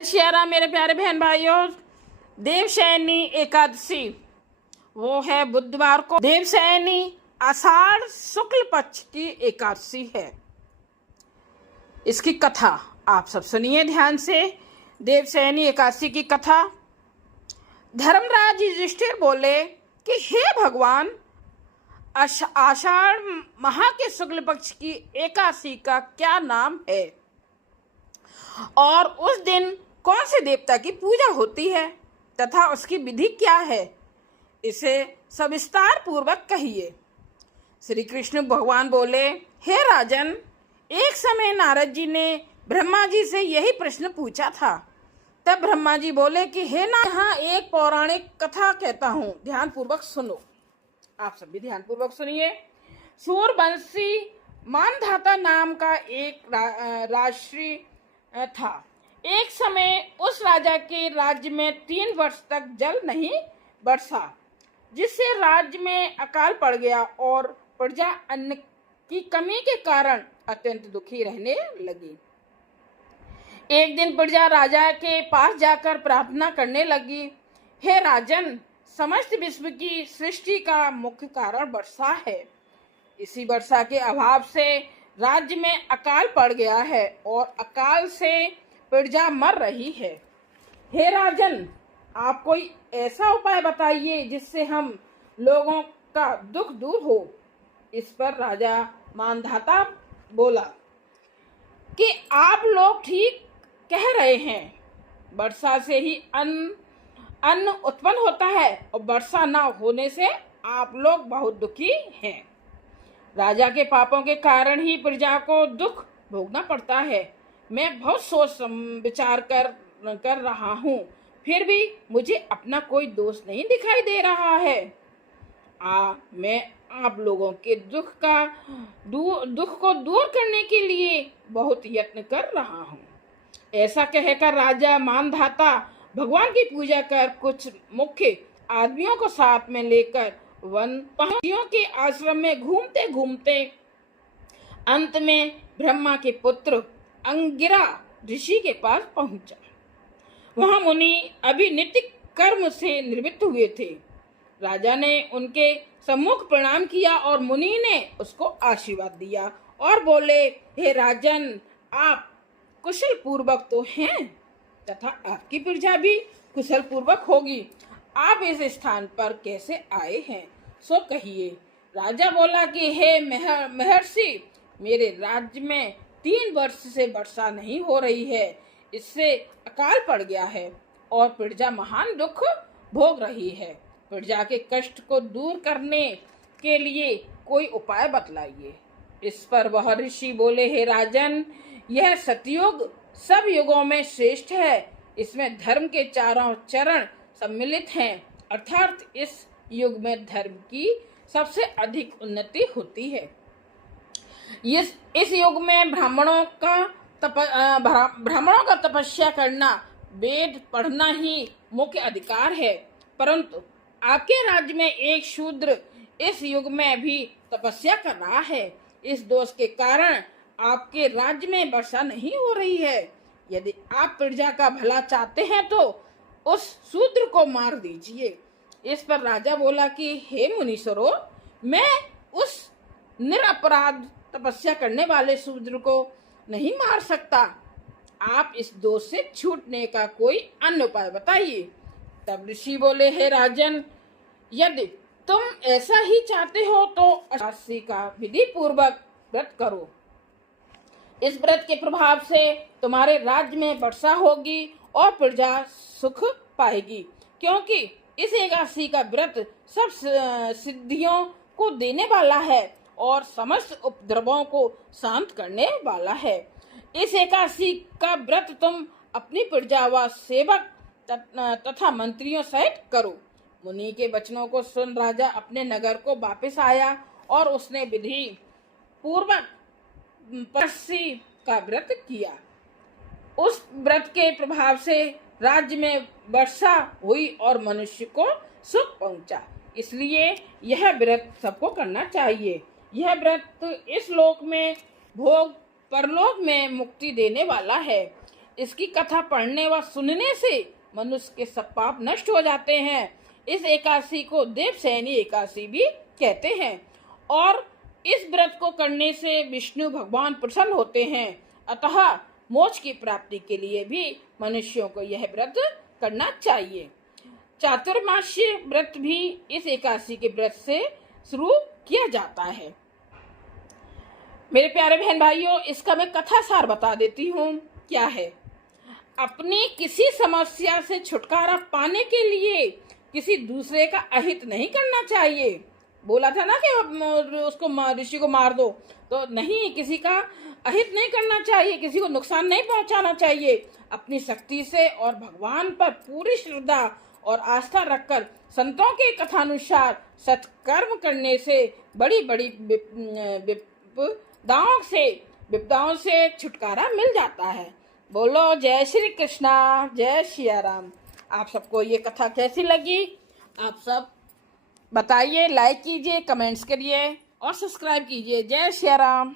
शेरा मेरे प्यारे बहन भाइयों, देवशयनी एकादशी वो है बुधवार को। देवशयनी आषाढ़ शुक्ल पक्ष की एकादशी है। इसकी कथा आप सब सुनिए ध्यान से। देवशयनी एकादशी की कथा। धर्मराज युधिष्ठिर बोले कि हे भगवान, आषाढ़ माह के शुक्ल पक्ष की एकादशी का क्या नाम है और उस दिन कौन से देवता की पूजा होती है तथा उसकी विधि क्या है, इसे सविस्तार पूर्वक कहिए। श्री कृष्ण भगवान बोले, हे राजन, एक समय नारद जी ने ब्रह्मा जी से यही प्रश्न पूछा था। तब ब्रह्मा जी बोले कि हे ना, यहाँ एक पौराणिक कथा कहता हूँ, ध्यान पूर्वक सुनो। आप सभी ध्यान पूर्वक सुनिए। सूर्यवंशी मानधाता नाम का एक राजश्री था। एक समय उस राजा के राज्य में 3 वर्ष तक जल नहीं बरसा, जिससे राज्य में अकाल पड़ गया और प्रजा अन्न की कमी के कारण अत्यंत दुखी रहने लगी। एक दिन प्रजा राजा के पास जाकर प्रार्थना करने लगी, हे राजन, समस्त विश्व की सृष्टि का मुख्य कारण वर्षा है। इसी वर्षा के अभाव से राज्य में अकाल पड़ गया है और अकाल से प्रजा मर रही है। हे राजन, आप कोई ऐसा उपाय बताइए जिससे हम लोगों का दुख दूर हो। इस पर राजा मानधाता बोला कि आप लोग ठीक कह रहे हैं। वर्षा से ही अन्न उत्पन्न होता है और वर्षा न होने से आप लोग बहुत दुखी हैं। राजा के पापों के कारण ही प्रजा को दुख भोगना पड़ता है। मैं बहुत सोच विचार कर रहा हूँ, फिर भी मुझे अपना कोई दोष नहीं दिखाई दे रहा है। मैं आप लोगों के दुख को दूर करने के लिए बहुत यत्न कर रहा हूँ। ऐसा कहकर राजा मानधाता भगवान की पूजा कर कुछ मुख्य आदमियों को साथ में लेकर वन पहाड़ियों के आश्रम में घूमते घूमते अंत में ब्रह्मा के पुत्र अंगिरा ऋषि के पास पहुंचा। वहां मुनि अभी नित्य कर्म से निवृत्त हुए थे। राजा ने उनके सम्मुख प्रणाम किया और मुनि ने उसको आशीर्वाद दिया और बोले, हे राजन, आप कुशल पूर्वक तो हैं तथा आपकी प्रजा भी कुशल पूर्वक होगी। आप इस स्थान पर कैसे आए हैं, सो कहिए। राजा बोला कि हे महर्षि, मेरे राज्य में 3 वर्ष से वर्षा नहीं हो रही है। इससे अकाल पड़ गया है और प्रजा महान दुख भोग रही है। प्रजा के कष्ट को दूर करने के लिए कोई उपाय बतलाइए। इस पर वह ऋषि बोले, हे राजन, यह सतयुग सब युगों में श्रेष्ठ है। इसमें धर्म के चारों चरण सम्मिलित हैं, अर्थात इस युग में धर्म की सबसे अधिक उन्नति होती है। इस युग में ब्राह्मणों का तपस्या करना, वेद पढ़ना ही मुख्य अधिकार है। परंतु आपके राज्य में एक शूद्र इस युग में भी तपस्या कर रहा है। इस दोष के कारण आपके राज्य में वर्षा नहीं हो रही है। यदि आप प्रजा का भला चाहते हैं तो उस शूद्र को मार दीजिए। इस पर राजा बोला कि हे मुनीश्वरों, मैं उस निरपराध तपस्या करने वाले शूद्र को नहीं मार सकता। आप इस दोष से छूटने का कोई अन्य उपाय बताइए। तब ऋषि बोले, हे राजन, यदि तुम ऐसा ही चाहते हो तो एकादशी का विधि पूर्वक व्रत करो। इस व्रत के प्रभाव से तुम्हारे राज्य में वर्षा होगी और प्रजा सुख पाएगी, क्योंकि इस एकादशी का व्रत सब सिद्धियों को देने वाला है और समस्त उपद्रवों को शांत करने वाला है। इस एकादशी का व्रत तुम अपनी प्रजा व सेवक तथा मंत्रियों सहित करो। मुनि के वचनों को सुन राजा अपने नगर को वापस आया और उसने विधि पूर्वक एकादशी का व्रत किया। उस व्रत के प्रभाव से राज्य में वर्षा हुई और मनुष्य को सुख पहुंचा। इसलिए यह व्रत सबको करना चाहिए। यह व्रत इस लोक में भोग, परलोक में मुक्ति देने वाला है। इसकी कथा पढ़ने व सुनने से मनुष्य के सब पाप नष्ट हो जाते हैं। इस एकादशी को देवशयनी एकादशी भी कहते हैं और इस व्रत को करने से विष्णु भगवान प्रसन्न होते हैं। अतः मोक्ष की प्राप्ति के लिए भी मनुष्यों को यह व्रत करना चाहिए। चातुर्मास्य व्रत भी इस एकादशी के व्रत से शुरू किया जाता है। मेरे प्यारे बहन भाइयों, इसका मैं कथा सार बता देती हूँ। क्या है? अपनी किसी समस्या से छुटकारा पाने के लिए किसी दूसरे का अहित नहीं करना चाहिए। बोला था ना कि उसको ऋषि को मार दो, तो नहीं, किसी का अहित नहीं करना चाहिए, किसी को नुकसान नहीं पहुंचाना चाहिए। अपनी शक्ति से और भगवान पर पूरी श्रद्धा और आस्था रखकर संतों के कथानुसार सत्कर्म करने से बड़ी बड़ी विपदाओं से छुटकारा मिल जाता है। बोलो जय श्री कृष्णा, जय सिया राम। आप सबको ये कथा कैसी लगी आप सब बताइए, लाइक कीजिए, कमेंट्स करिए और सब्सक्राइब कीजिए। जय सिया राम।